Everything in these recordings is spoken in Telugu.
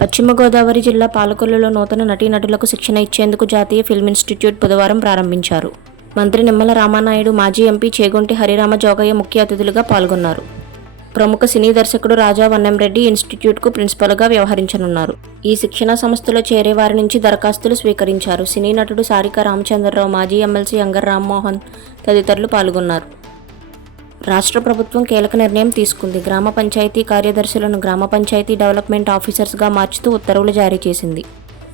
పశ్చిమ గోదావరి జిల్లా పాలకొల్లులో నూతన నటీనటులకు శిక్షణ ఇచ్చేందుకు జాతీయ ఫిల్మ్ ఇన్స్టిట్యూట్ బుధవారం ప్రారంభించారు. మంత్రి నిమ్మల రామానాయుడు, మాజీ ఎంపీ చేగొంటి హరిరామ జోగయ్య ముఖ్య అతిథులుగా పాల్గొన్నారు. ప్రముఖ సినీ దర్శకుడు రాజా వన్నెంరెడ్డి ఇన్స్టిట్యూట్కు ప్రిన్సిపల్గా వ్యవహరించనున్నారు. ఈ శిక్షణా సంస్థలో చేరే వారి నుంచి దరఖాస్తులు స్వీకరించారు. సినీ నటుడు సారిక రామచంద్రరావు, మాజీ ఎమ్మెల్సీ అంగర్ రామ్మోహన్ తదితరులు పాల్గొన్నారు. రాష్ట్ర ప్రభుత్వం కీలక నిర్ణయం తీసుకుంది. గ్రామ పంచాయతీ కార్యదర్శులను గ్రామ పంచాయతీ డెవలప్మెంట్ ఆఫీసర్స్గా మార్చుతూ ఉత్తర్వులు జారీ చేసింది.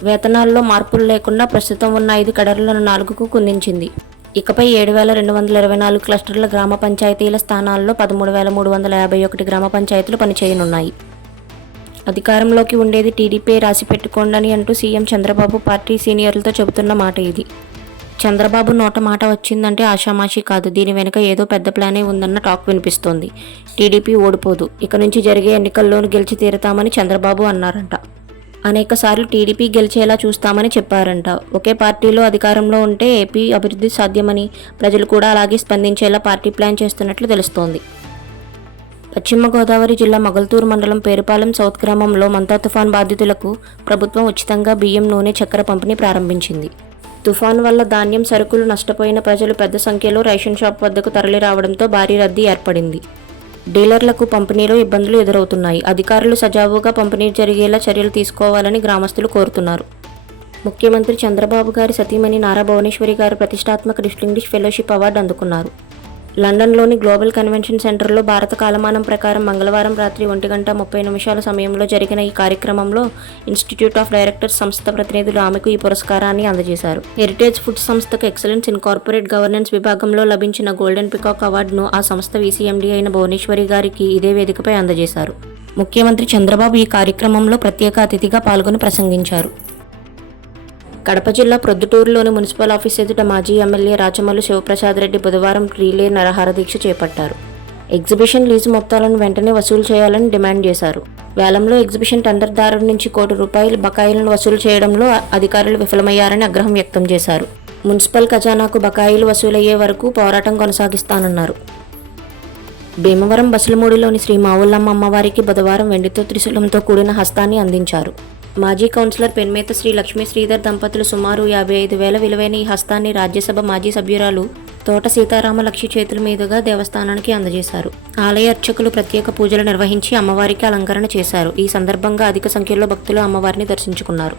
వేతనాల్లో మార్పులు లేకుండా ప్రస్తుతం ఉన్న 5 కేడర్లను 4కు కుదించింది. ఇకపై 7,224 క్లస్టర్ల గ్రామ పంచాయతీల స్థానాల్లో 13,351 గ్రామ పంచాయతీలు పనిచేయనున్నాయి. అధికారంలోకి ఉండేది టీడీపీ రాసిపెట్టుకోండని అంటూ సీఎం చంద్రబాబు పార్టీ సీనియర్లతో చెబుతున్న మాట ఇది. చంద్రబాబు నోట మాట వచ్చిందంటే ఆషామాషీ కాదు. దీని వెనుక ఏదో పెద్ద ప్లానే ఉందన్న టాక్ వినిపిస్తోంది. టీడీపీ ఓడిపోదు, ఇక నుంచి జరిగే ఎన్నికల్లోనూ గెలిచి తీరుతామని చంద్రబాబు అన్నారంట. అనేకసార్లు టీడీపీ గెలిచేలా చూస్తామని చెప్పారంట. ఒకే పార్టీలో అధికారంలో ఉంటే ఏపీ అభివృద్ధి సాధ్యమని, ప్రజలు కూడా అలాగే స్పందించేలా పార్టీ ప్లాన్ చేస్తున్నట్లు తెలుస్తోంది. పశ్చిమ గోదావరి జిల్లా మొగల్తూరు మండలం పేరుపాలెం సౌత్ గ్రామంలో మంతా తుఫాన్ బాధితులకు ప్రభుత్వం ఉచితంగా బియ్యం, నూనె, చక్కెర పంపిణీ ప్రారంభించింది. తుఫాను వల్ల ధాన్యం, సరుకులు నష్టపోయిన ప్రజలు పెద్ద సంఖ్యలో రేషన్ షాప్ వద్దకు తరలి రావడంతో భారీ రద్దీ ఏర్పడింది. డీలర్లకు పంపిణీలో ఇబ్బందులు ఎదురవుతున్నాయి. అధికారులు సజావుగా పంపిణీ జరిగేలా చర్యలు తీసుకోవాలని గ్రామస్తులు కోరుతున్నారు. ముఖ్యమంత్రి చంద్రబాబు గారి సతీమణి నారా భువనేశ్వరి గారు ప్రతిష్టాత్మక డిస్టింగ్విష్ ఫెలోషిప్ అవార్డు అందుకున్నారు. లండన్లోని గ్లోబల్ కన్వెన్షన్ సెంటర్లో భారత కాలమానం ప్రకారం మంగళవారం రాత్రి 1:30 సమయంలో జరిగిన ఈ కార్యక్రమంలో ఇన్స్టిట్యూట్ ఆఫ్ డైరెక్టర్స్ సంస్థ ప్రతినిధులు ఆమెకు ఈ పురస్కారాన్ని అందజేశారు. హెరిటేజ్ ఫుడ్ సంస్థకు ఎక్సలెన్స్ ఇన్ కార్పొరేట్ గవర్నెన్స్ విభాగంలో లభించిన గోల్డెన్ పీకాక్ అవార్డును ఆ సంస్థ వీసీఎండీ అయిన భువనేశ్వరి గారికి ఇదే వేదికపై అందజేశారు. ముఖ్యమంత్రి చంద్రబాబు ఈ కార్యక్రమంలో ప్రత్యేక అతిథిగా పాల్గొని ప్రసంగించారు. కడప జిల్లా ప్రొద్దుటూరులోని మున్సిపల్ ఆఫీస్ ఎదుట మాజీ ఎమ్మెల్యే రాచమల్లు శివప్రసాద్ రెడ్డి బుధవారం రీలే నిరాహార దీక్ష చేపట్టారు. ఎగ్జిబిషన్ లీజు మొత్తాలను వెంటనే వసూలు చేయాలని డిమాండ్ చేశారు. వేలంలో ఎగ్జిబిషన్ టెండర్దారుల నుంచి ₹1 కోటి బకాయిలను వసూలు చేయడంలో అధికారులు విఫలమయ్యారని ఆగ్రహం వ్యక్తం చేశారు. మున్సిపల్ ఖజానాకు బకాయిలు వసూలయ్యే వరకు పోరాటం కొనసాగిస్తానన్నారు. భీమవరం బసులమూడిలోని శ్రీ మావుల్లమ్మ అమ్మవారికి బుధవారం వెండితో త్రిశూలంతో కూడిన హస్తాన్ని అందించారు. మాజీ కౌన్సిలర్ పెన్మేత శ్రీ లక్ష్మీ శ్రీధర్ దంపతులు సుమారు 55,000 విలువైన ఈ హస్తాన్ని రాజ్యసభ మాజీ సభ్యురాలు తోట సీతారామలక్ష్మి చేతుల మీదుగా దేవస్థానానికి అందజేశారు. ఆలయ అర్చకులు ప్రత్యేక పూజలు నిర్వహించి అమ్మవారికి అలంకరణ చేశారు. ఈ సందర్భంగా అధిక సంఖ్యలో భక్తులు అమ్మవారిని దర్శించుకున్నారు.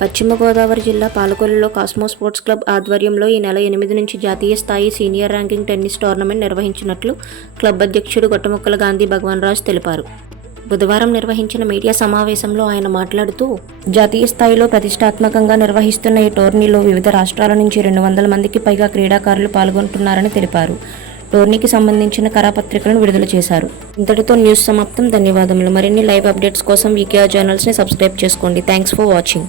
పశ్చిమ గోదావరి జిల్లా పాలకొల్లులో కాస్మో స్పోర్ట్స్ క్లబ్ ఆధ్వర్యంలో ఈ నెల 8 నుంచి జాతీయ స్థాయి సీనియర్ ర్యాంకింగ్ టెన్నిస్ టోర్నమెంట్ నిర్వహించినట్లు క్లబ్ అధ్యక్షుడు గొట్టముక్కల గాంధీ భగవాన్ రాజు తెలిపారు. బుధవారం నిర్వహించిన మీడియా సమావేశంలో ఆయన మాట్లాడుతూ, జాతీయ స్థాయిలో ప్రతిష్టాత్మకంగా నిర్వహిస్తున్న ఈ టోర్నీలో వివిధ రాష్ట్రాల నుంచి 200 మందికి పైగా క్రీడాకారులు పాల్గొంటున్నారని తెలిపారు. టోర్నీకి సంబంధించిన కరపత్రికలను విడుదల చేశారు. ఇంతటితో న్యూస్ సమాప్తం. ధన్యవాదములు. మరిన్ని లైవ్ అప్డేట్స్ కోసం వీకేఆర్ ఛానల్స్ని సబ్స్క్రైబ్ చేసుకోండి. Thanks for watching.